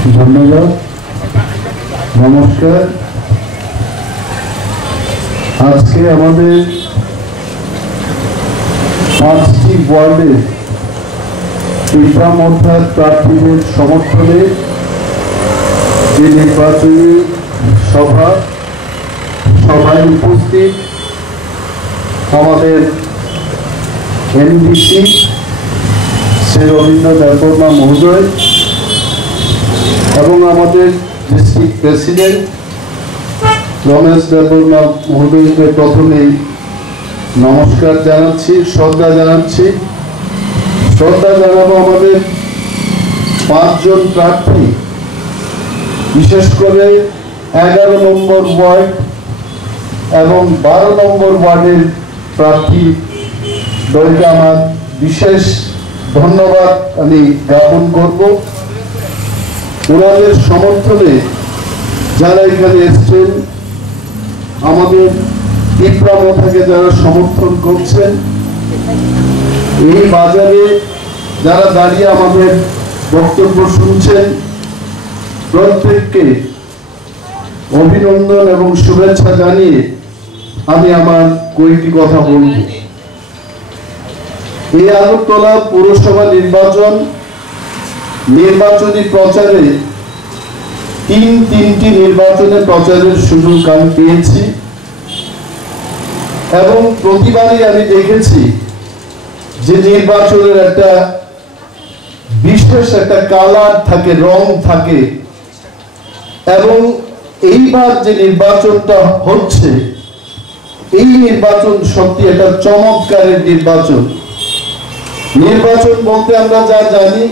ধন্যবাদ, নমস্কার। আজকে আমাদের 5টি ওয়ার্ডে পিপড়ামথার প্রার্থীদের সমর্থনে যে নির্বাচনী সভায় উপস্থিত আমাদের এনডিসি শ্রী রবীন্দ্র দেববর্মা মহোদয় এবং আমাদের ডিস্ট্রিক্ট প্রেসিডেন্ট রমেশ দেববর্মা মহোদয়কে প্রথমেই নমস্কার জানাচ্ছি, শ্রদ্ধা জানাচ্ছি। শ্রদ্ধা জানাবো আমাদের 5 জন প্রার্থী, বিশেষ করে 11 নম্বর ওয়ার্ড এবং 12 নম্বর ওয়ার্ডের প্রার্থী দলকে আমার বিশেষ ধন্যবাদ আমি জ্ঞাপন করব। ওনাদের সমর্থনে যারা এখানে এসছেন, আমাদের পিপড়ামথাকে যারা সমর্থন করছেন, এই বাজারে যারা দাঁড়িয়ে আমাদের বক্তব্য শুনছেন, প্রত্যেককে অভিনন্দন এবং শুভেচ্ছা জানিয়ে আমি আমার কয়েকটি কথা বলব। এই আগরতলা পৌরসভা নির্বাচনী প্রচারে তিনটি নির্বাচনে প্রচারের সুযোগ আমি পেয়েছি এবং প্রতিবারই আমি দেখেছি যে নির্বাচনের একটা বিশেষ একটা কালার থাকে, রং থাকে এবং এইবার যে নির্বাচনটা হচ্ছে, এই নির্বাচন সত্যি একটা চমৎকারের নির্বাচন বলতে আমরা যা জানি,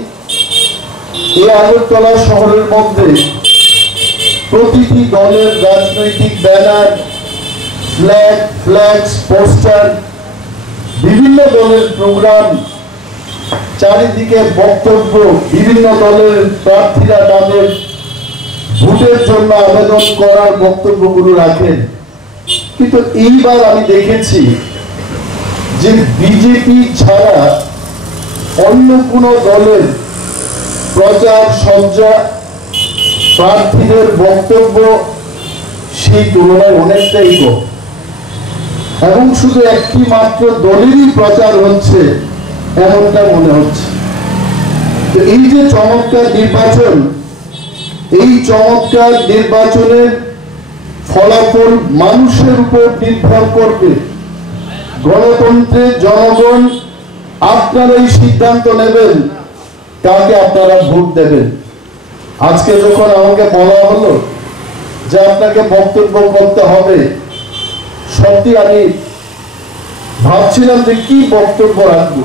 এই আগরতলা শহরের মধ্যে প্রতিটি দলের রাজনৈতিক ব্যানার, ফ্ল্যাক্স, পোস্টার, বিভিন্ন দলের প্রোগ্রাম, চারিদিকে বক্তব্য, বিভিন্ন দলের প্রার্থীরা তাদের ভোটের জন্য আবেদন করার বক্তব্যগুলো রাখেন। কিন্তু এইবার আমি দেখেছি যে বিজেপি ছাড়া অন্য কোনো দলের প্রচার সজ্জা, প্রার্থীদের বক্তব্য সেই তুলনায় অনেকটাই কম এবং শুধু একটি মাত্র দলেরই প্রচার হচ্ছে এমনটা মনে হচ্ছে। তো এই যে চমৎকার নির্বাচন, এই চমৎকার নির্বাচনের ফলাফল মানুষের উপর নির্ভর করবে। গণতন্ত্রে জনগণ আপনারাই সিদ্ধান্ত নেবেন কাকে আপনারা ভোট দেবেন। আজকে যখন আমাকে বলা হলো যে আপনাকে বক্তব্য করতে হবে, সত্যি আমি ভাবছিলাম যে কি বক্তব্য রাখবো।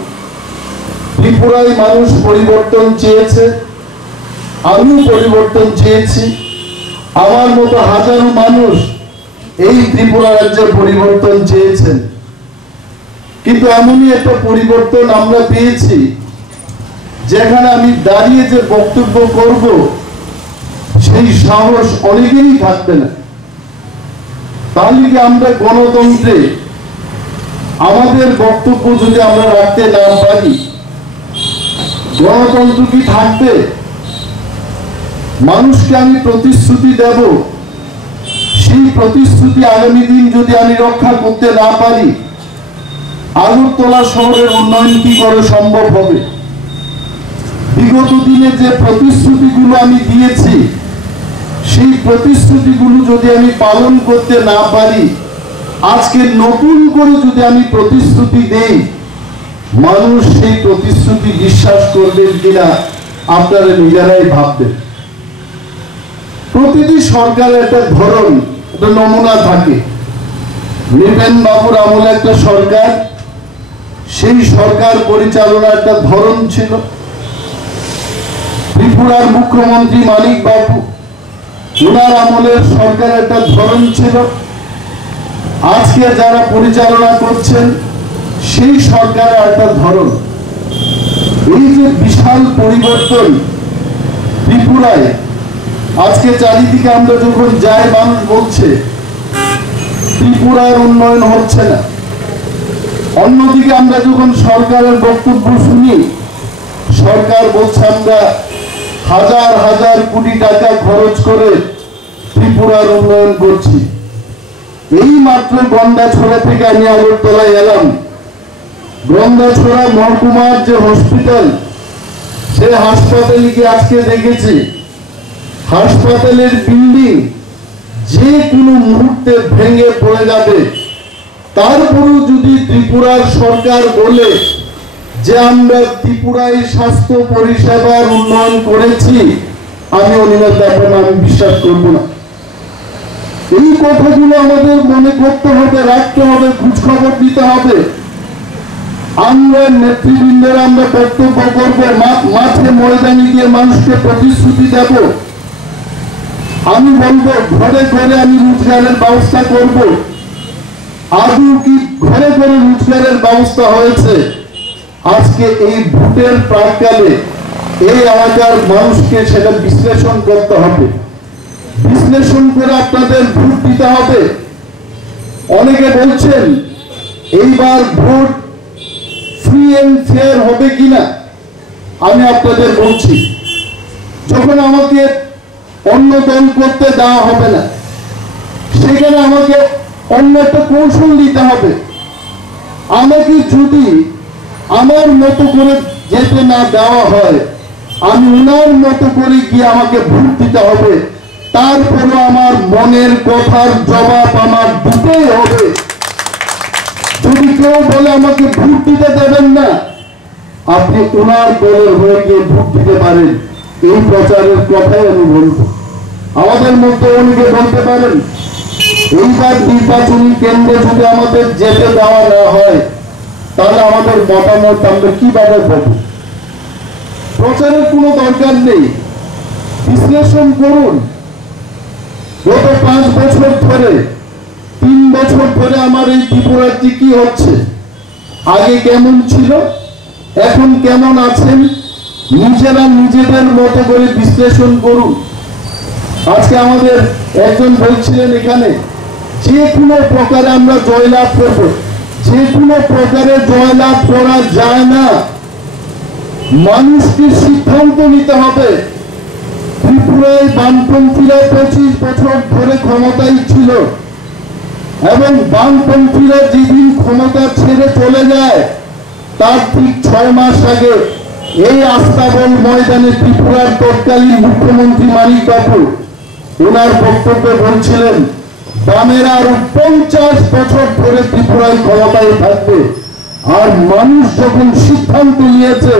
ত্রিপুরায় মানুষ পরিবর্তন চেয়েছে, আমিও পরিবর্তন চেয়েছি, আমার মতো হাজারো মানুষ এই ত্রিপুরা রাজ্যের পরিবর্তন চেয়েছেন। কিন্তু এমনই একটা পরিবর্তন আমরা পেয়েছি যেখানে আমি দাঁড়িয়ে যে বক্তব্য করব সেই সাহস অনেকেরই থাকবে না। তাহলে কি আমরা গণতন্ত্রে আমাদের বক্তব্য যদি আমরা রাখতে না পারি, গণতন্ত্র কি থাকবে? মানুষকে আমি প্রতিশ্রুতি দেব, সেই প্রতিশ্রুতি আগামী দিন যদি আমি রক্ষা করতে না পারি, আগরতলা শহরের উন্নয়ন কি করে সম্ভব হবে? বিগত দিনে যে প্রতিশ্রুতিগুলো আমি দিয়েছি, সেই প্রতিশ্রুতিগুলো যদি আমি পালন করতে না পারি, আজকে নতুন করে যদি আমি প্রতিশ্রুতি দেই, মানুষ সেই প্রতিশ্রুতি বিশ্বাস করবেন কিনা আপনারা নিজেরাই ভাববেন। প্রতিটি সরকারের একটা ধরন, একটা নমুনা থাকে। নৃপেন বাবুর আমলে একটা সরকার, সেই সরকার পরিচালনার একটা ধরন ছিল। ত্রিপুরার মুখ্যমন্ত্রী মানিক বাবু, ওনার আমলের সরকারের একটা ধরন ছিল। আজকে যারা পরিচালনা করছেন সেই সরকারের একটা ধরন। এই যে বিশাল পরিবর্তন ত্রিপুরায়, আজকে চারিদিকে আমরা যখন যাই, মানুষ বলছে ত্রিপুরার উন্নয়ন হচ্ছে না। অন্যদিকে আমরা যখন সরকারের বক্তব্য শুনি, সরকার বলছে আমরা হাজার হাজার কোটি টাকা খরচ করে ত্রিপুরার উন্নয়ন করছি। এই মাত্র গন্ডাছড়া থেকে আমি আগরতলায় এলাম। গন্ডাছড়া মহকুমার যে হসপিটাল, সে হাসপাতালে গিয়ে আজকে দেখেছি হাসপাতালের বিল্ডিং যে কোনো মুহূর্তে ভেঙে পড়ে যাবে। তারপরেও যদি ত্রিপুরার সরকার বলে যে আমরা ত্রিপুরায় স্বাস্থ্য পরিষেবার উন্নয়ন করেছি, আমি অনিমেষ ব্যাপারে আমি বিশ্বাস করব না। এই কথাগুলো আমাদের মনে করতে হবে, রাখতে হবে, খোঁজখবর দিতে হবে। আমরা নেতৃবৃন্দের আমরা বক্তব্য করব, মাঠে ময়দানে গিয়ে মানুষকে প্রতিশ্রুতি দেব। আমি বলবো ঘরে ঘরে আমি রোজগারের ব্যবস্থা করব। আদৌ কি ঘরে ঘরে রোজগারের ব্যবস্থা হয়েছে? আজকে এই ভোটের প্রাককালে এই এলাকার মানুষকে সেটা বিশ্লেষণ করতে হবে। বিশ্লেষণ করে আপনাদের ভোট দিতে হবে। অনেকে বলছেন এইবার ভোট ফ্রি এন্ড ফেয়ার হবে কিনা। আমি আপনাদের বলছি, যখন আমাকে অন্য দল করতে দেওয়া হবে না, সেখানে আমাকে অন্য একটা কৌশল দিতে হবে। আমাকে যদি আমার মতো করে যেতে না দেওয়া হয়, আমি ওনার মতো করে গিয়ে আমাকে ভোট দিতে হবে। তারপরে আমার মনের কথার জবাব আমার দিতেই হবে। যদি কেউ বলে আমাকে ভোট দিতে দেবেন না, আপনি ওনার দলের হয়ে গিয়ে ভোট দিতে পারেন। এই প্রচারের কথাই আমি বলবো। আমাদের মধ্যে অনেকে বলতে পারেন এইবার নির্বাচনী কেন্দ্রে যদি আমাদের যেতে দেওয়া না হয়, তাহলে আমাদের মতামত আমরা কিভাবে পাবো? প্রচারের কোনো দরকার নেই। বিশ্লেষণ করুন। গত 5 বছর ধরে, 3 বছর ধরে আমার এই ত্রিপুরাটি কি হচ্ছে, আগে কেমন ছিল, এখন কেমন আছেন, নিজেরা নিজেদের মতো করে বিশ্লেষণ করুন। আজকে আমাদের একজন বলছিলেন এখানে যে কোনো প্রকারে আমরা জয়লাভ করব। যে কোনো প্রকারে জয়লাভ করা যায় না। মানুষকে সিদ্ধান্ত নিতে হবে। ত্রিপুরায় বামপন্থীরা 25 বছর ধরে ক্ষমতায় ছিল, এবং বামপন্থীরা যেদিন ক্ষমতা ছেড়ে চলে যায় তার ঠিক 6 মাস আগে এই আস্তাবল ময়দানে ত্রিপুরার তৎকালীন মুখ্যমন্ত্রী মানিক বাবু ওনার বক্তব্যে বলছিলেন বামেরা আরো 50 বছর ধরে ত্রিপুরায় ক্ষমতায় থাকবে। আর মানুষ যখন সিদ্ধান্ত নিয়েছে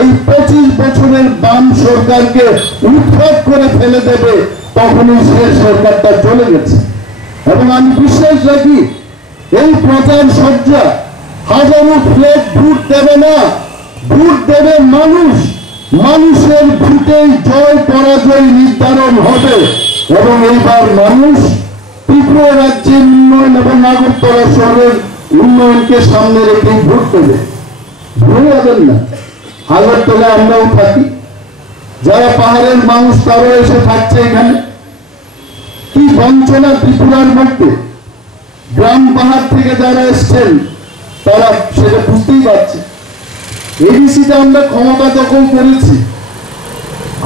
এই 25 বছরের বাম সরকারকে উৎখাত করে ফেলে দেবে, তখনই সেই সরকারটা চলে গেছে। এবং আমি বিশ্বাস রাখি এই প্রচার সজ্জা হাজারো ফ্ল্যাগ ভোট দেবে না, ভোট দেবে মানুষ। মানুষের ভোটেই জয় পরাজয় নির্ধারণ হবে। এবং এইবার মানুষ ত্রিপুরা রাজ্যের উন্নয়ন এবং আগরতলা শহরের উন্নয়নকে সামনে রেখে ভোট দেবে। ভুলে যাবেন না, আগরতলায় আমরাও থাকি। যারা পাহাড়ের মানুষ তারাও এসে থাকছে এখানে। কি বঞ্চনা ত্রিপুরার মধ্যে। গ্রাম পাহাড় থেকে যারা এসছেন তারা সেটা বুঝতেই পারছে। এবিসিতে আমরা ক্ষমতা দখল করেছি।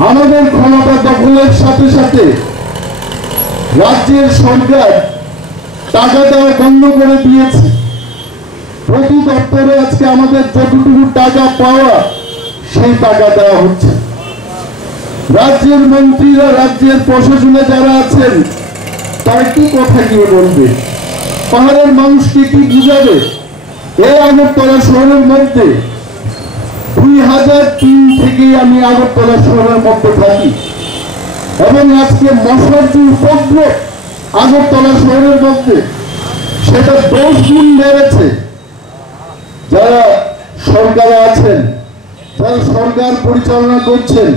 আমাদের ক্ষমতা দখলের সাথে সাথে রাজ্যের সরকার টাকা দেওয়া বন্ধ করে দিয়েছে। প্রতি দপ্তরে আজকে আমাদের যতটুকু টাকা পাওয়া সেই টাকা দেওয়া হচ্ছে। রাজ্যের মন্ত্রীরা, রাজ্যের প্রশাসনে যারা আছেন তারা কি কথা গিয়ে বলবে? পাহাড়ের মানুষকে কি বুঝাবে? এই আগরতলা শহরের মধ্যে 2003 থেকে আমি আগরতলা শহরের মধ্যে থাকি, এবং আজকে মশার যে উপদ্রব আগরতলা শহরের মধ্যে সেটা 10 গুণ বেড়েছে। যারা সরকারে আছেন, যারা সরকার পরিচালনা করছেন,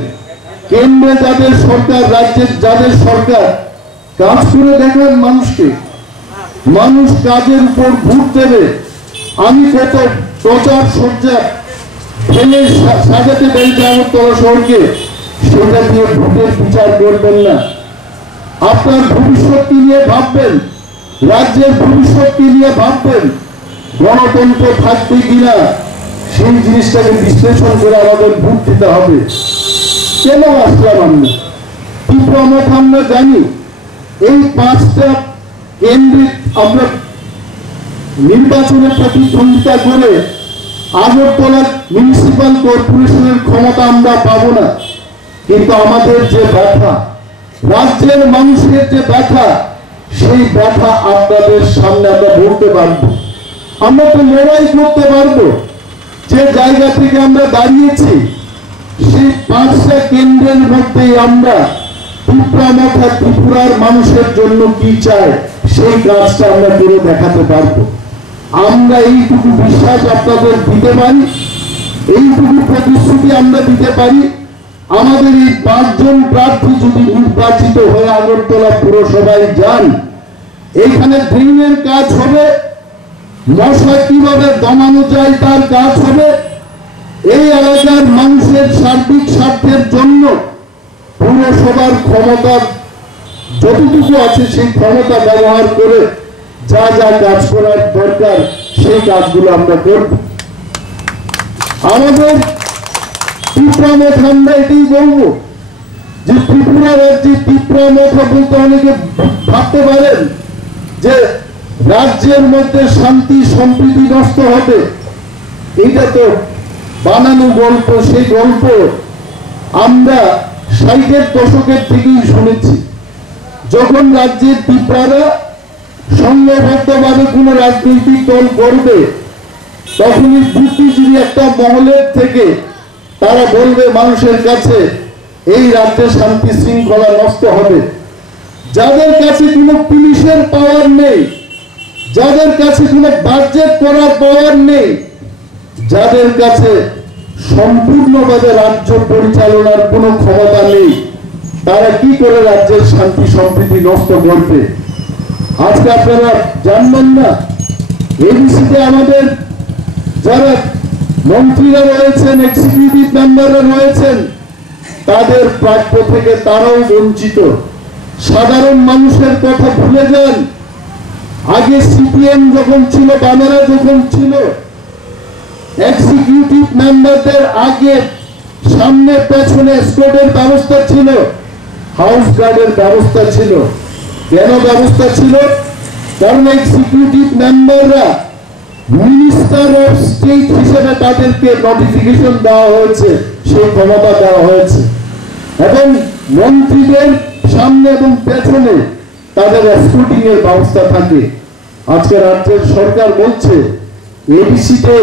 কেন্দ্রে যাদের সরকার, রাজ্যের যাদের সরকার, কাজ করে দেখান মানুষকে। মানুষ কাজের উপর ভোট দেবে। আমি কত প্রচার সজ্জা ফেলে সাজাতে পেরেছি আগরতলা শহরকে, সেটা দিয়ে ভোটের বিচার করবেন না। আপনার ভবিষ্যৎকে নিয়ে ভাববেন, রাজ্যের ভবিষ্যৎকে নিয়ে ভাববেন। গণতন্ত্র থাকবে কিনা সেই জিনিসটাকে বিশ্লেষণ করে আমাদের ভোট দিতে হবে। কেন আসলাম আমরা? ত্রিপুরা মঠ আমরা জানি এই 5টা কেন্দ্রে আমরা নির্বাচনে প্রতিদ্বন্দ্বিতা করে আগরতলা মিউনিসিপাল কর্পোরেশনের ক্ষমতা আমরা পাবো না, কিন্তু আমাদের যে ব্যথা, রাজ্যের মানুষের যে ব্যথা, সেই ব্যথা আপনাদের সামনে আমরা বলতে পারবো। আমরা তো লড়াই করতে পারবো। যে জায়গা থেকে আমরা দাঁড়িয়েছি সেই 5টা কেন্দ্রের মধ্যে আমরা ত্রিপুরার মানুষের জন্য কি চায় সেই কাজটা আমরা করে দেখাতে পারবো। আমরা এইটুকু বিশ্বাস আপনাদের দিতে পারি, এইটুকু প্রতিশ্রুতি আমরা দিতে পারি। আমাদের এই 5 জন প্রার্থী যদি নির্বাচিত হয়ে আগরতলা পুরসভায় যান, এইখানে ড্রেনের কাজ হবে, মশা কিভাবে দমানো যায় তার কাজ হবে। এই এলাকার মানুষের সার্বিক স্বার্থের জন্য পুরসভার ক্ষমতা যতটুকু আছে সেই ক্ষমতা ব্যবহার করে যা যা কাজ করার দরকার সেই কাজগুলো আমরা করব। আমাদের ত্রিপুরা মঠ আমরা এটাই বলবো যে ত্রিপুরা রাজ্যে ত্রিপুরা মঠ বলতে অনেকে ভাবতে পারেন যে রাজ্যের মধ্যে শান্তি সম্প্রীতি নষ্ট হবে। এটা তো বানানো গল্প। সেই গল্প আমরা 60-এর দশকের থেকেই শুনেছি। যখন রাজ্যের ত্রিপুরারা সংঘবদ্ধভাবে কোন রাজনৈতিক দল করবে, তখনই বুদ্ধিজীবী একটা মহলের থেকে তারা বলবে মানুষের কাছে এই রাজ্যে শান্তি শৃঙ্খলা নষ্ট হবে। যাদের কাছে কোনো পুলিশের পাওয়ার নেই, যাদের কাছে কোনো বাজেট করার পাওয়ার নেই, যাদের কাছে সম্পূর্ণভাবে রাজ্য পরিচালনার কোনো ক্ষমতা নেই, তারা কি করে রাজ্যের শান্তি সম্প্রীতি নষ্ট করবে? আজকে আপনারা জানবেন না, এবিসিতে আমাদের যারা মন্ত্রীরা রয়েছেন, এক্সিকিউটিভ মেম্বাররা রয়েছেন, তাদের প্রাপ্য থেকে তারাও বঞ্চিত। সাধারণ মানুষের কথা ভুলে যান। আগে সিপিএম যখন ছিল, বামেরা যখন ছিল, এক্সিকিউটিভ মেম্বারদের আগে সামনে পেছনে স্কোয়াডের ব্যবস্থা ছিল, হাউস গার্ডের ব্যবস্থা ছিল। কেন ব্যবস্থা ছিল? কারণ এক্সিকিউটিভ মেম্বাররা মিনিস্টার অফ স্টেট হিসেবে তাদেরকে নোটিফিকেশন দেওয়া হয়েছে, সেই ক্ষমতা দেওয়া হয়েছে, এবং মন্ত্রীদের সামনে এবং পেছনে তাদের স্কুটিং এর ব্যবস্থা থাকে। আজকে রাজ্যের সরকার বলছে এবিসিতে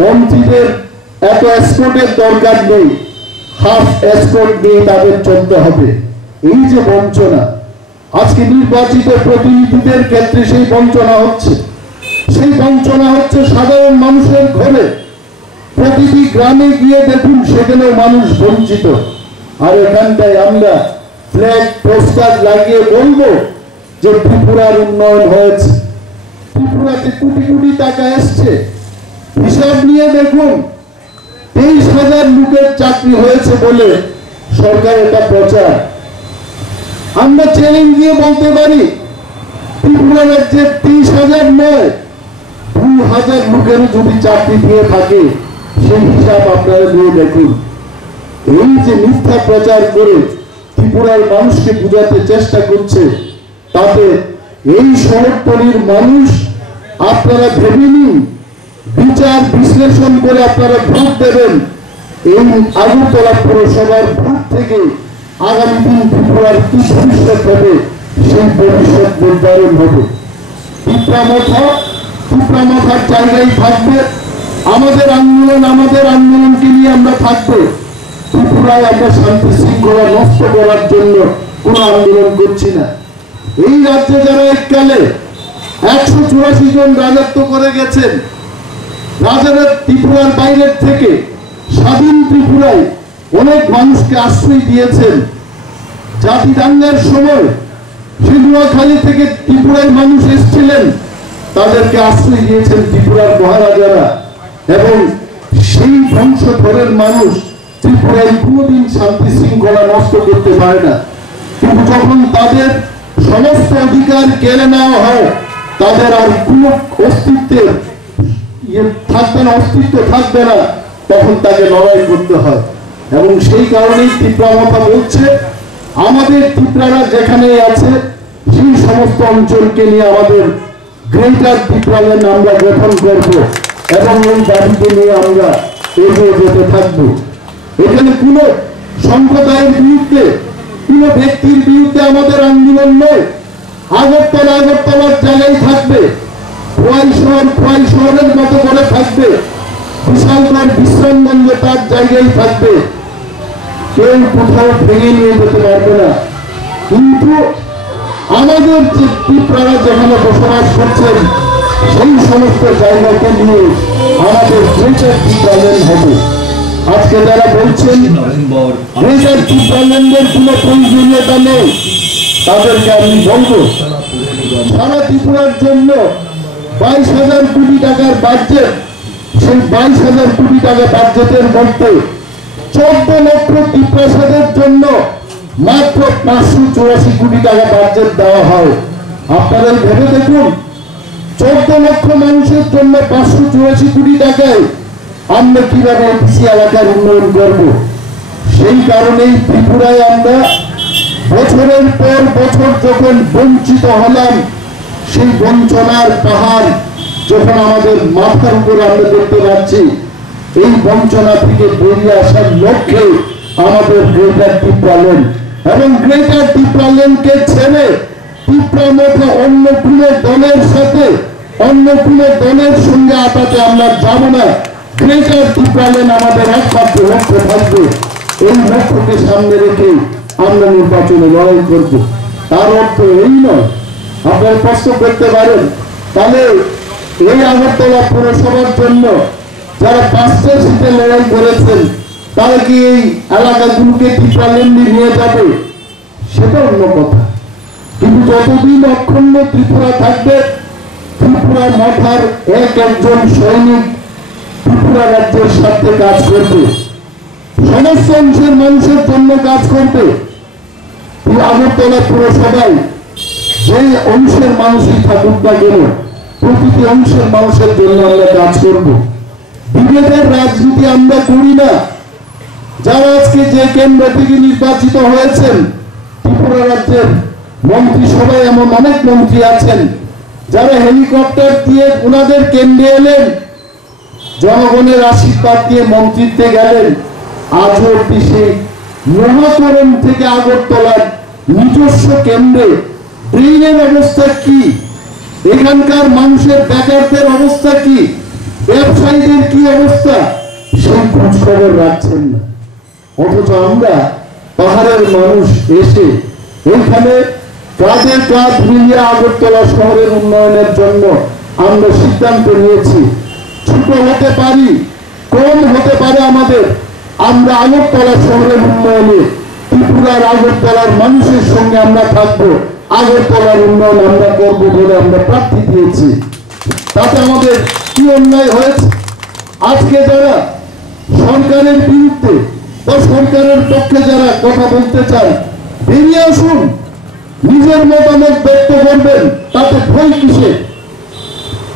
মন্ত্রীদের এত এসকোর্টের দরকার নেই, হাফ এসকোর্ট দিয়ে তাদের চলতে হবে। এই যে বঞ্চনা, আজকে নির্বাচিত প্রতিনিধিদের ক্ষেত্রে সেই বঞ্চনা হচ্ছে। সেই বঞ্চনা হচ্ছে সাধারণ মানুষের ঘরে। প্রতিটি গ্রামে গিয়ে দেখুন, সেখানেও মানুষ বঞ্চিত। আর এখানটায় আমরা ফ্ল্যাগ পোস্টার লাগিয়ে বলবো যে ত্রিপুরার উন্নয়ন হয়েছে, ত্রিপুরাতে কোটি কোটি টাকা এসছে। হিসাব নিয়ে দেখুন, 23,000 লোকের চাকরি হয়েছে বলে সরকার এটা প্রচার। আমরা চ্যালেঞ্জ দিয়ে বলতে পারি, ত্রিপুরা রাজ্যে 23,000 নয়, 2,000 লোকেরও যদি চাকরি দিয়ে থাকে, সেই হিসাব আপনারা নিয়ে দেখুন। এই যে মিথ্যা প্রচার করে ত্রিপুরার মানুষকে বুঝাতে চেষ্টা করছে, তাতে এই শহরতলির মানুষ, আপনারা ভেবে নিন, বিচার বিশ্লেষণ করে আপনারা ভোট দেবেন। এই আগরতলা পুরসভার ভোট থেকে আগামী দিন ত্রিপুরার কি ভবিষ্যৎ হবে, সেই ভবিষ্যৎ নির্ধারণ হবে। ত্রিপুরা মাথার জায়গায় থাকবে। আমাদের আন্দোলনকে নিয়ে আমরা থাকবো। ত্রিপুরায় আমরা শান্তি শৃঙ্খলা নষ্ট করার জন্য কোন আন্দোলন করছি না। এই রাজ্যে যারা এককালে 184 জন রাজত্ব করে গেছেন, রাজারা ত্রিপুরার বাইরের থেকে স্বাধীন ত্রিপুরায় অনেক মানুষকে আশ্রয় দিয়েছেন। জাতি দাঙ্গার সময় নোয়াখালী থেকে ত্রিপুরার মানুষ এসেছিলেন, তাদেরকে আশ্রয় দিয়েছেন ত্রিপুরার মহারাজারা, এবং সেই বংশধরের মানুষ ত্রিপুরায় কোনদিন শান্তি শৃঙ্খলা নষ্ট করতে পারে না। কিন্তু যখন তাদের সমস্ত অধিকার কেড়ে নেওয়া হয়, তাদের আর কোন অস্তিত্বের থাকবে না, তখন তাকে লড়াই করতে হয়। এবং সেই কারণেই ত্রিপুরা মাথা বলছে আমাদের ত্রিপুরারা যেখানে আছে সেই সমস্ত অঞ্চলকে নিয়ে আমাদের গ্রেটার ত্রিপুরাল্যান্ড আমরা গঠন করব এবং এই দাবিকে নিয়ে আমরা এগিয়ে যেতে থাকবো। এখানে কোনো সম্প্রদায়ের বিরুদ্ধে, কোনো ব্যক্তির বিরুদ্ধে আমাদের আন্দোলন নয়। আগরতলার জায়গায় থাকবে, খোয়াই শহরের মতো করে থাকবে, বিশালগড় বিশ্রামগঞ্জ তার জায়গায় থাকবে, কেউ কোথাও ভেঙে নিয়ে যেতে পারবে না। কিন্তু আমাদের যে ত্রিপুরারা যেখানে বসবাস করছেন সেই সমস্ত জায়গাকে নিয়ে আমাদের গ্রেটার ত্রিপুরাল্যান্ড হবে। আজকে যারা বলছেন গ্রেটার ত্রিপুরাল্যান্ডের কোনো প্রয়োজনীয়তা নেই, তাদেরকে আমি বলবো সারা ত্রিপুরার জন্য 22,000 কোটি টাকার বাজেট, সেই 22,000 কোটি টাকা বাজেটের মধ্যে 14 লক্ষ ত্রিপ্রাসাদের জন্য মাত্র 584 কোটি টাকা বাজেট দেওয়া হয়। আপনারা ভেবে দেখুন, 14 লক্ষ মানুষের জন্য 584 কোটি টাকায় আমরা কিভাবে এপিসি এলাকার উন্নয়ন করব। সেই কারণেই ত্রিপুরায় আমরা বছরের পর বছর যখন বঞ্চিত হলাম, সেই বঞ্চনার পাহাড় যখন আমাদের মাথার উপর আমরা দেখতে পাচ্ছি, এই বঞ্চনা থেকে বেরিয়ে আসার লক্ষ্যে আমাদের গ্রেটার ত্রিপুরাল্যান্ড এবং গ্রেটার ত্রিপুরাল্যান্ডকে ছেড়ে ত্রিপুরার মধ্যে অন্য কোনো দলের সাথে, অন্য কোনো দলের সঙ্গে আপাতে আমরা যাব না। গ্রেটার ত্রিপুরাল্যান্ড আমাদের একমাত্র লক্ষ্য থাকবে। এই লক্ষ্যকে সামনে রেখে আমরা নির্বাচনে লড়াই করব। তার অর্থ এই নয়, আপনারা প্রশ্ন করতে পারেন তাহলে এই আগরতলা পৌরসভার জন্য যারা 5টা সিটে লড়াই করেছেন তারা কি এই এলাকাগুলোকে ত্রিপুরাল্যান্ডে নিয়ে যাবে? সেটা অন্য কথা। কিন্তু যতদিন অখণ্ড ত্রিপুরা থাকবে, ত্রিপুরা মাথার একজন সৈনিক ত্রিপুরা রাজ্যের সাথে কাজ করবে, সমস্ত অংশের মানুষের জন্য কাজ করবে। আগরতলা পুরসভায় যে অংশের মানুষই থাকুক না কেন, প্রতিটি অংশের মানুষের জন্য আমরা কাজ করব। বিভেদের রাজনীতি আমরা করি না। যারা আজকে যে কেন্দ্র থেকে নির্বাচিত হয়েছেন, ত্রিপুরা রাজ্যের মন্ত্রিসভায় এমন অনেক মন্ত্রী আছেন যারা হেলিকপ্টার দিয়ে ওনাদের কেন্দ্রে এলেন, জনগণের আশীর্বাদ দিয়ে মন্ত্রিত্বে গেলেন। আজও অব্দি মহাকরণ থেকে আগরতলার নিজস্ব কেন্দ্রে ড্রেনের অবস্থা কি, এখানকার মানুষের বেকারদের অবস্থা কি, ব্যবসায়ীদের কি অবস্থা, সেই খোঁজ খবর রাখছেন না। অথচ আমরা পাহাড়ের মানুষ এসে এখানে কাঁধে কাঁধ মিলিয়ে আগরতলা শহরের উন্নয়নের জন্য আমরা সিদ্ধান্ত নিয়েছি। ছোট হতে পারি, কম হতে পারে আমাদের, আমরা আগরতলা শহরের উন্নয়নে ত্রিপুরার আগরতলার মানুষের সঙ্গে আমরা থাকবো। আগরতলার উন্নয়ন আমরা করবো বলে আমরা প্রার্থী দিয়েছি। তাতে আমাদের কি অন্যায় হয়েছে? আজকে যারা সরকারের বিরুদ্ধে বা সরকারের পক্ষে যারা কথা বলতে চান, বেরিয়ে আসুন, নিজের মতামত ব্যক্ত করবেন, তাতে ভয় কিসে?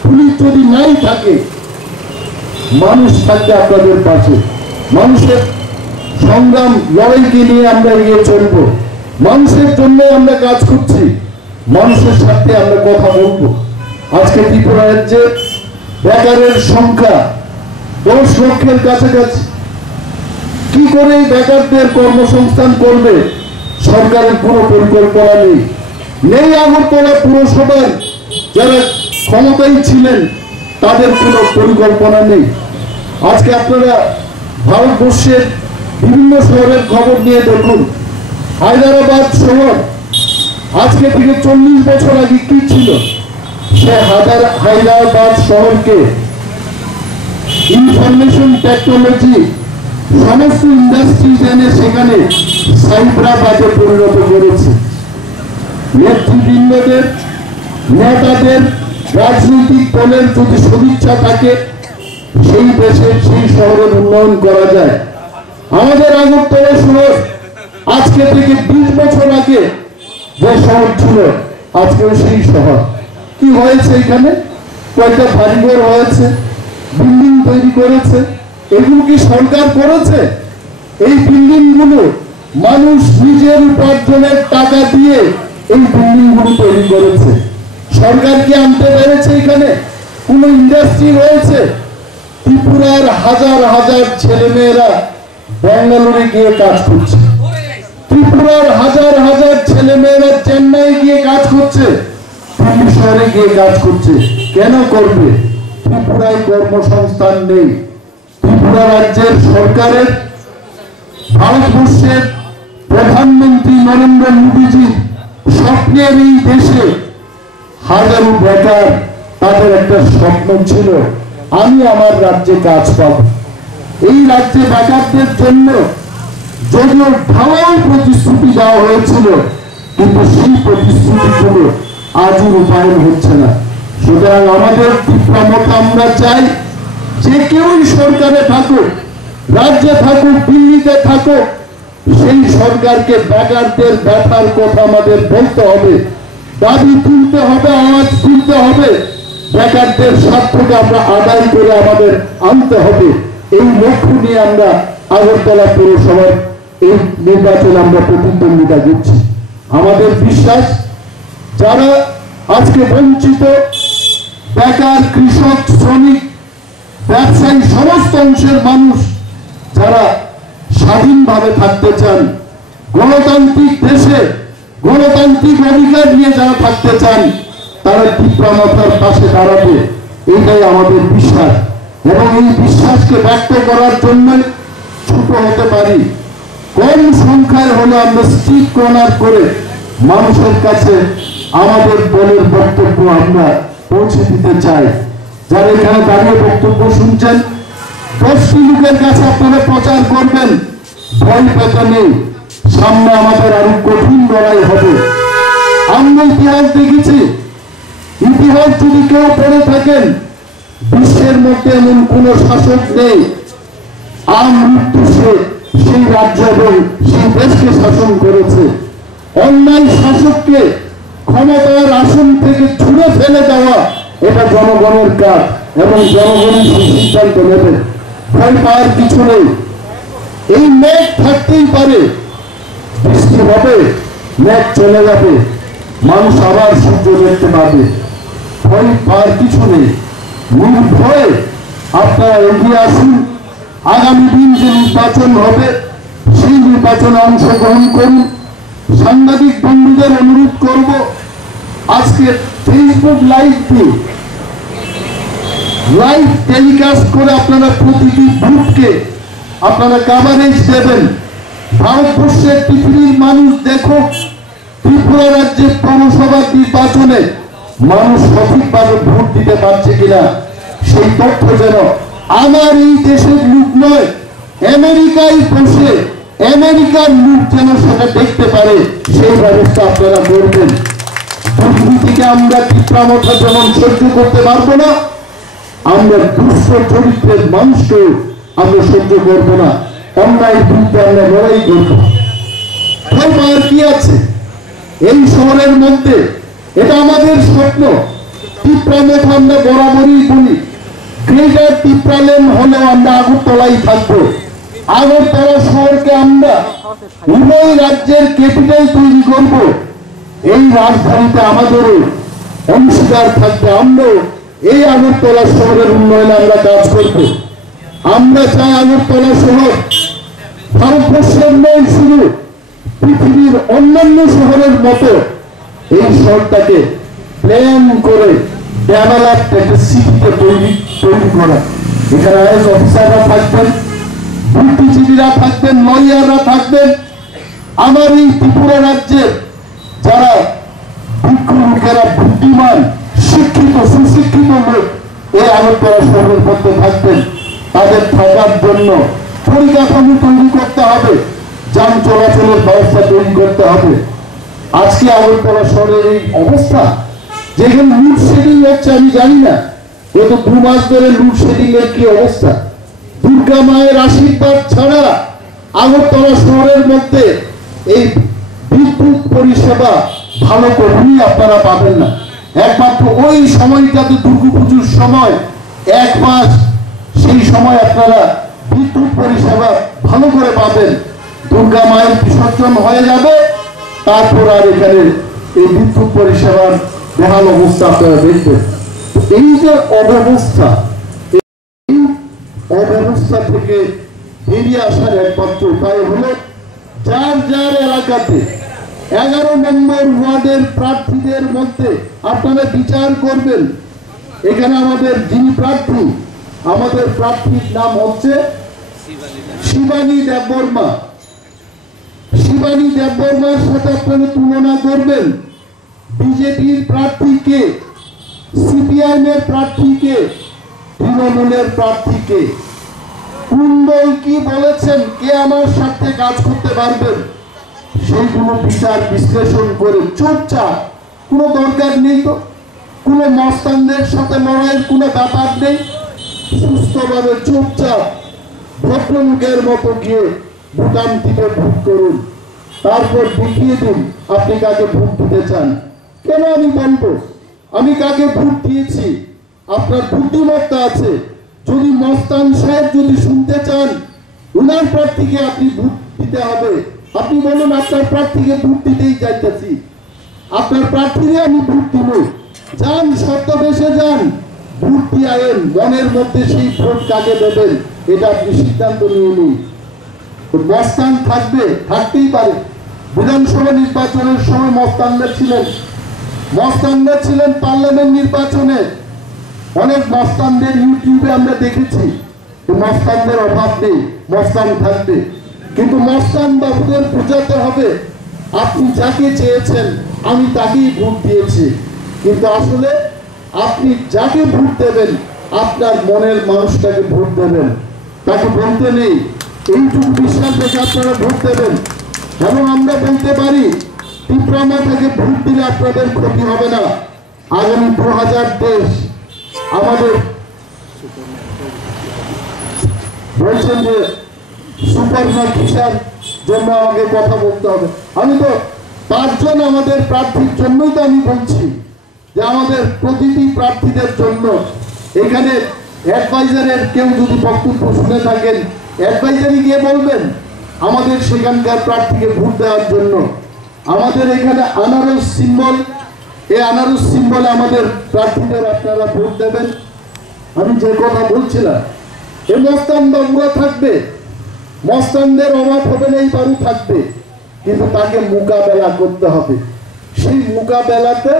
পুলিশ যদি নাই থাকে, মানুষ থাকবে আপনাদের পাশে। মানুষের সংগ্রাম লড়াইকে নিয়ে আমরা এগিয়ে চলব। মানুষের জন্য আমরা কাজ করছি, মানুষের সাথে আমরা কথা বলবো। আজকে ত্রিপুরা রাজ্যে বেকারের সংখ্যা 10 লক্ষের কাছাকাছি। কি করে এই বেকারদের কর্মসংস্থান করবে সরকারের কোনো পরিকল্পনা নেই। আগরতলা পুরসভার যারা ক্ষমতায় ছিলেন তাদের কোনো পরিকল্পনা নেই। আজকে আপনারা ভারতবর্ষের বিভিন্ন শহরের খবর নিয়ে দেখুন। হায়দ্রাবাদ শহর আজকে থেকে 40 বছর আগে কি ছিল? সে হায়দ্রাবাদ শহরকে ইনফরমেশন টেকনোলজি সমস্ত ইন্ডাস্ট্রিজ এনে সেখানে সাইবরাবাদে পরিণত করেছে। নেতৃবৃন্দদের, নেতাদের, রাজনৈতিক দলের যদি সদিচ্ছা থাকে, সেই দেশের সেই শহরের উন্নয়ন করা যায়। আমাদের আগরতলা শহর আজকে থেকে 20 বছর আগে যে শহর ছিল, আজকেও সেই শহর। কি হয়েছে? এখানে কয়েকটা বাড়িঘর হয়েছে, বিল্ডিং তৈরি করেছে। এগুলো কি সরকার করেছে? এই বিল্ডিং গুলো মানুষ নিজের উপার্জনের টাকা দিয়ে এই বিল্ডিং গুলো তৈরি করেছে। সরকার কি আনতে পেরেছে? এখানে কোন ইন্ডাস্ট্রি রয়েছে? ত্রিপুরার হাজার হাজার ছেলে মেয়েরা বেঙ্গালুরু গিয়ে কাজ করছে, ত্রিপুরার হাজার হাজার ছেলে মেয়েরা চেন্নাই গিয়ে কাজ করছে, দিল্লি শহরে গিয়ে কাজ করছে। কেন করবে? ত্রিপুরায় কর্মসংস্থান নেই। ত্রিপুরা রাজ্যের সরকারের, ভারতবর্ষের প্রধানমন্ত্রী নরেন্দ্র মোদীজি স্বপ্নের এই দেশে হাজারো বেকার, তাদের একটা স্বপ্ন ছিল আমি আমার রাজ্যে কাজ পাবো। এই রাজ্যে বেকারদের জন্য যদিও ঢালাও প্রতিশ্রুতি দেওয়া হয়েছিল, কিন্তু সেই প্রতিশ্রুতিগুলো আজও রূপায়ণ হচ্ছে না। সুতরাং আমাদের তীব্রমত আমরা চাই, যে কেউই সরকারে থাকুক, রাজ্যে থাকুক, দিল্লিতে থাকুক, সেই সরকারকে বেকারদের ব্যথার কথা আমাদের বলতে হবে, দাবি তুলতে হবে, আওয়াজ তুলতে হবে। বেকারদের স্বার্থকে আমরা আদায় করে আমাদের আনতে হবে। এই লক্ষ্য নিয়ে আমরা আগরতলা পৌরসভার এই নির্বাচনে আমরা প্রতিদ্বন্দ্বিতা করছি। আমাদের বিশ্বাস, যারা আজকে বঞ্চিত, বেকার, কৃষক, শ্রমিক, ব্যবসায়ী, সমস্ত অংশের মানুষ যারা স্বাধীনভাবে থাকতে চান, গণতান্ত্রিক দেশে গণতান্ত্রিক অধিকার নিয়ে যারা থাকতে চান, তারা তীব্রমতার পাশে দাঁড়াবে, এটাই আমাদের বিশ্বাস। এবং এই বিশ্বাসকে ব্যক্ত করার জন্য ছোট হতে পারি, কম সংখ্যায় হলে আমরা স্ট্রিট কর্নার করে মানুষের কাছে আমাদের দলের বক্তব্য আমরা পৌঁছে দিতে চাই। যারা এখানে দাঁড়িয়ে বক্তব্য শুনছেন, 10টি লোকের কাছে আপনারা প্রচার করবেন, ভয় পেতে নেই। সামনে আমাদের আরো কঠিন লড়াই হবে। আমরা ইতিহাস দেখেছি, ইতিহাস যদি কেউ পড়ে থাকেন, বিশ্বের মধ্যে এমন কোন শাসক নেই আমৃত্যু সেই রাজ্য এবং সেই দেশকে শাসন করেছে। অন্যায় শাসককে ক্ষমতার আসন থেকে ছুড়ে ফেলে দেওয়া, এটা জনগণের কাজ এবং জনগণই সিদ্ধান্ত নেবে। ভয় পাওয়ার কিছু নেই। এই মেঘ থাকতেই পারে, বৃষ্টি হবে, মেঘ চলে যাবে, মানুষ আবার সূর্য দেখতে পাবে। ভয় পাওয়ার কিছু নেই। নির্ভয়ে আপনারা এগিয়ে আসুন। আগামী দিন যে নির্বাচন হবে, সেই নির্বাচনে অংশগ্রহণ করুন। সাংবাদিক বন্ধুদের অনুরোধ করব, আজকে ফেসবুক লাইভ টেলিকাস্ট করে আপনারা প্রতিটি বুথকে আপনারা কাভারেজ দেবেন। ভারতবর্ষের পৃথিবীর মানুষ দেখো, ত্রিপুরা রাজ্যের পৌরসভা নির্বাচনে মানুষ সঠিকভাবে ভোট দিতে পারছে কিনা, সেই তথ্য যেন আমার এই দেশের লোক নয়, আমেরিকায় বসে আমেরিকার লোক যেন সেটা দেখতে পারে, সেই ব্যবস্থা আপনারা করবেন। দুর্নীতিকে আমরা তীব্রমতা যেমন সহ্য করতে পারবো না, আমরা দুষ্ট চরিত্রের মানুষকে আমরা সহ্য করবো না। অন্যায়ের বিরুদ্ধে আমরা লড়াই করবো। ভয় পাওয়ার কি আছে? এই শহরের মধ্যে এটা আমাদের স্বপ্ন। তীব্রমতা আমরা বরাবরই বলি, গ্রেটার টিপ্রালেন হলেও আমরা আগরতলায় থাকবো। আগরতলা শহরকে আমরা উভয় রাজ্যের ক্যাপিটাল তৈরি করব। এই রাজধানীতে আমাদেরও অংশীদার থাকবে। আমরা এই আগরতলা শহরের উন্নয়নে আমরা কাজ করব। আমরা চাই আগরতলা শহর ভারতবর্ষের নয়, শুধু পৃথিবীর অন্যান্য শহরের মতো এই শহরটাকে প্ল্যান করে ডেভেলপ একটা সিটিতে তৈরি করা। এখানে আইএস অফিসাররা থাকবেন, বুদ্ধিজীবীরা থাকবেন, লয়াররা থাকবেন। আমার এই ত্রিপুরা রাজ্যের যারা বিজ্ঞ লোকেরা, বুদ্ধিমান, শিক্ষিত, সুশিক্ষিত লোক এই আগরতলা শহরের মধ্যে থাকবেন। তাদের থাকার জন্য পরিকাঠামো তৈরি করতে হবে, যান চলাচলের ব্যবস্থা তৈরি করতে হবে। আজকে আগরতলা শহরের এই অবস্থা, যেখানে লোডশেডিং হচ্ছে আমি জানি না, গত 2 মাস ধরে লোডশেডিং এর কি অবস্থা। দুর্গা মায়ের আশীর্বাদ ছাড়া আগরতলা শহরের মধ্যে এই বিদ্যুৎ পরিষেবা ভালো করেই আপনারা পাবেন না। একমাত্র ওই সময়টাতে দুর্গাপুজোর সময় 1 মাস, সেই সময় আপনারা বিদ্যুৎ বিদ্যুৎ পরিষেবা ভালো করে পাবেন। দুর্গা মায়ের বিসর্জন হয়ে যাবে, তারপর আর এখানে এই বিদ্যুৎ পরিষেবার বেহাল অবস্থা আপনারা দেখবেন। এই যে অব্যবস্থা, এই অব্যবস্থা থেকে বেরিয়ে আসার একমাত্র উপায় হলো যার যার এলাকাতে 11 নম্বর ওয়ার্ডের প্রার্থীদের মধ্যে আপনারা বিচার করবেন। এখানে আমাদের যিনি প্রার্থী, আমাদের প্রার্থীর নাম হচ্ছে শিবানী দেববর্মা। শিবানী দেববর্মার সাথে আপনারা তুলনা করবেন বিজেপির প্রার্থীকে, সিপিআইএম এর প্রার্থীকে, তৃণমূলের প্রার্থীকে। কোন দল কি বলেছেন, কে আমার সাথে কাজ করতে পারবেন, সেইগুলো বিচার বিশ্লেষণ করে চুপচাপ, কোনো দরকার নেই তো, কোনো মস্তানদের সাথে লড়াইয়ের কোনো ব্যাপার নেই, সুস্থভাবে চুপচাপ ভদ্রলোকের মতো গিয়ে ভুটান থেকে ভোট করুন, তারপর দেখিয়ে দিন আপনি কাকে ভোট দিতে চান। কেন আমি বলবো আমি কাকে ভোট দিয়েছি? আপনার বুদ্ধিমত্তা আছে, যদি মস্তান সাহেব যদি শুনতে চান উনার প্রার্থীকে আপনি ভোট দিতে হবে, আপনি বলুন আপনার প্রার্থীকে ভোট দিতেই চাইতেছি, আপনার প্রার্থীকে আমি ভোট দিব। যান, ছদ্মবেশে যান, ভোট দিয়ে আইন, মনের মধ্যে সেই ভোট কাকে দেবেন এটা আপনি সিদ্ধান্ত নিয়ে নিন। মস্তান থাকবে, থাকতেই পারে। বিধানসভা নির্বাচনের সময় মস্তানরা ছিলেন পার্লামেন্ট নির্বাচনে, অনেক মস্তানদের ইউটিউবে আমরা দেখেছি। মস্তানদের অভাব নেই, মস্তান থাকবে, কিন্তু মস্তান বাবুদের বোঝাতে হবে আপনি যাকে চেয়েছেন আমি তাকেই ভোট দিয়েছি, কিন্তু আসলে আপনি যাকে ভোট দেবেন আপনার মনের মানুষটাকে ভোট দেবেন, তাকে বলতে নেই। এইটুকু বিশ্বাস রেখে আপনারা ভোট দেবেন। এবং আমরা বলতে পারি টিপ্রামা থেকে ভোট দিলে আপনাদের ক্ষতি হবে না। আগামী 2023 আমাদের বলছেন যে সুপারম্যান কিসার জন্য আমাকে কথা বলতে হবে। আমি তো 5 জন আমাদের প্রার্থীর জন্যই তো আমি বলছি যে আমাদের প্রতিটি প্রার্থীদের জন্য এখানে অ্যাডভাইজারের কেউ যদি বক্তব্য শুনে থাকেন, অ্যাডভাইজারই গিয়ে বলবেন আমাদের সেখানকার প্রার্থীকে ভোট দেওয়ার জন্য। আমাদের এখানে আনারস সিম্বল, এই আনারস সিম্বলে আমাদের প্রার্থীদের আপনারা ভোট দেবেন। আমি যে কথা বলছিলাম, এই মস্তান বাবুরা থাকবে, মস্তানদের অভাব হবে না, এই বারু থাকবে, কিন্তু তাকে মোকাবেলা করতে হবে। সেই মোকাবেলাতে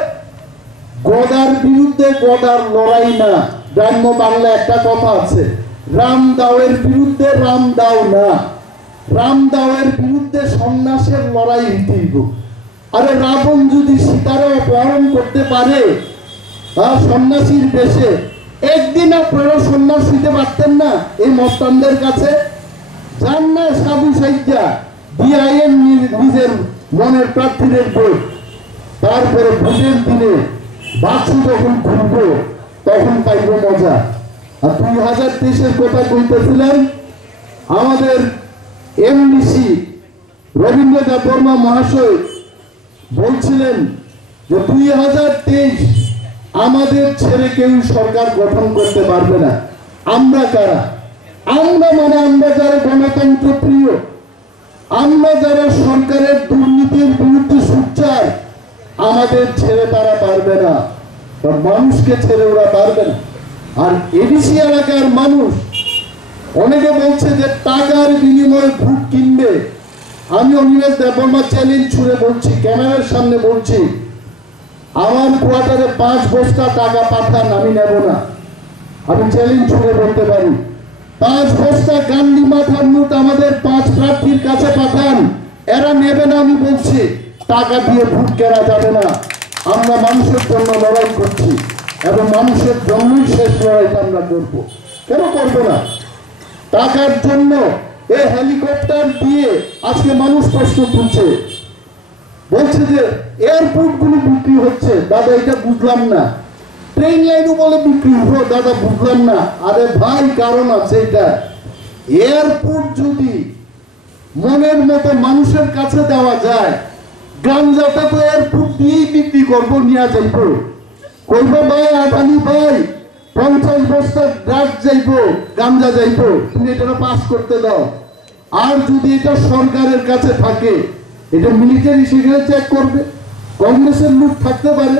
গদার বিরুদ্ধে গদার লড়াই না। গ্রাম্য বাংলা একটা কথা আছে, রাম দাওয়ের বিরুদ্ধে রাম দাও না, রাম দাওয়ের বিরুদ্ধে সন্ন্যাসের লড়াই হইতেইব। আরে রাবণ যদি সীতারা অপহরণ করতে পারে সন্ন্যাসীর বেশে, একদিন আপনারা সন্ন্যাস দিতে পারতেন না এই মস্তানদের কাছে? যান না সাধু সাইজা দিয়ে আইন নিজের মনের প্রার্থীদের ভোট, তারপরে ভোটের দিনে বাক্স যখন ঘুরবো তখন পাইব মজা। আর 2023-এর কথা কইতেছিলেন, আমাদের এমডিসি রবীন্দ্র দেববর্মা মহাশয় বলছিলেন যে 2023 আমাদের ছেড়ে কেউ সরকার গঠন করতে পারবে না। আমরা কারা? আমরা মানে আমরা যারা গণতন্ত্র প্রিয়, আমরা যারা সরকারের দুর্নীতির বিরুদ্ধে সোচ্চার, আমাদের ছেড়ে তারা পারবে না, মানুষকে ছেড়ে ওরা পারবে না। আর এডিসি এলাকার মানুষ অনেকে বলছে যে টাকার বিনিময়ে ভোট কিনবে। আমি অনিমেষ দেববর্মা চ্যালেঞ্জ ছুড়ে বলছি, ক্যামেরার সামনে বলছি, আমার কোয়ার্টারে 5 বস্তা টাকা পাঠান, আমি নেব না। আমি চ্যালেঞ্জ ছুড়ে বলতে পারি 5 বস্তা গান্ধী মাথার নোট আমাদের 5 প্রার্থীর কাছে পাঠান, এরা নেবে না। আমি বলছি টাকা দিয়ে ভোট কেনা যাবে না। আমরা মানুষের জন্য লড়াই করছি এবং মানুষের জন্যই শেষ লড়াইটা আমরা করব। কেন করবো না? টাকার জন্য এই হেলিকপ্টার দিয়ে আজকে মানুষ প্রশ্ন তুলছে, বলছে যে এয়ারপোর্ট গুলো বিক্রি হচ্ছে। দাদা এটা বুঝলাম না। ট্রেন লাইনও বলে বিক্রি হলো, দাদা বুঝলাম না। আরে ভাই কারণ আছে, এটা এয়ারপোর্ট যদি মনের মতো মানুষের কাছে দেওয়া যায়, গাঞ্জাটা তো এয়ারপোর্ট দিয়েই বিক্রি করবো, নিয়ে যাইব। কইব ভাই আদানি ভাই 50 বস্তা ড্রাগ যাইবো, গাঞ্জা যাইবো, তুমি এটা পাস করতে দাও। আর যদি এটা সরকারের কাছে থাকে, এটা মিলিটারি সেখানে চেক করবে। কংগ্রেসের লোক থাকতে পারে,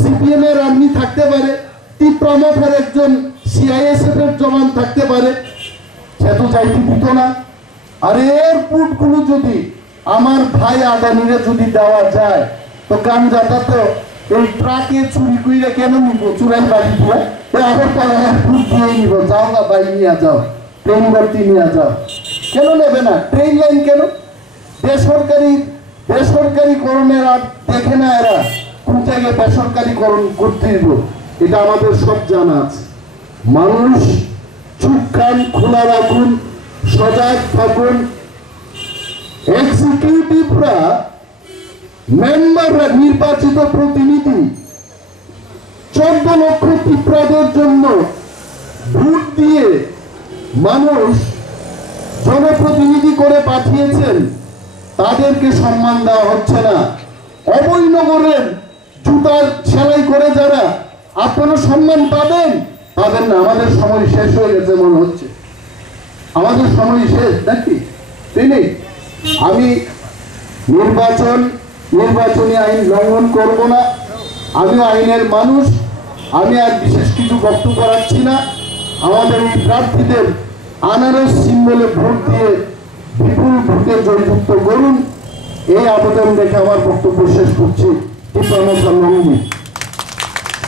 সিপিএম এর আর্মি থাকতে পারে, টিপ্রামথার একজন সিআইএসএফ এর জওয়ান থাকতে পারে, সে তো চাইতে দিত না। আর এয়ারপোর্ট গুলো যদি আমার ভাই আদানিরে যদি দেওয়া যায়, তো গাঞ্জাটা তো এই ট্রাকে চুরি কইরা কেন নিব? চুরাই বাড়ি দিয়ে আবার পরে এয়ারপোর্ট দিয়ে নিব, যাও না ভাই নিয়ে যাও, ট্রেন ভর্তি নিয়ে যাও। কেন নেবে না? ট্রেন লাইন কেন? বেসরকারিকরণের আর দেখে না এরা কোন জায়গায় বেসরকারিকরণ করতে দিব, এটা আমাদের সব জানা আছে। মানুষ চোখ কান খোলা রাখুন, সজাগ থাকুন। এক্সিকিউটিভরা, মেম্বাররা, নির্বাচিত প্রতিনিধি 14 লক্ষ ত্রিপুরাদের জন্য ভোট দিয়ে মানুষ জনপ্রতিনিধি করে পাঠিয়েছেন, তাদেরকে সম্মান দেওয়া হচ্ছে না। অভয়নগরের জুতার সেলাই করে যারা, আপনারা সম্মান পাবেন না। আমাদের সময় শেষ হয়ে গেছে মনে হচ্ছে, আমাদের সময় শেষ নাকি? তিনি আমি নির্বাচনী আইন লঙ্ঘন করব না, আমি আইনের মানুষ, আমি আর বিশেষ কিছু বক্তব্য রাখছি না। আমাদের এই প্রার্থীদের আনারস সিম্বলে ভোট দিয়ে বিপুল ভোটে জয়যুক্ত করুন, এই আবেদন রেখে আমার বক্তব্য শেষ করছি।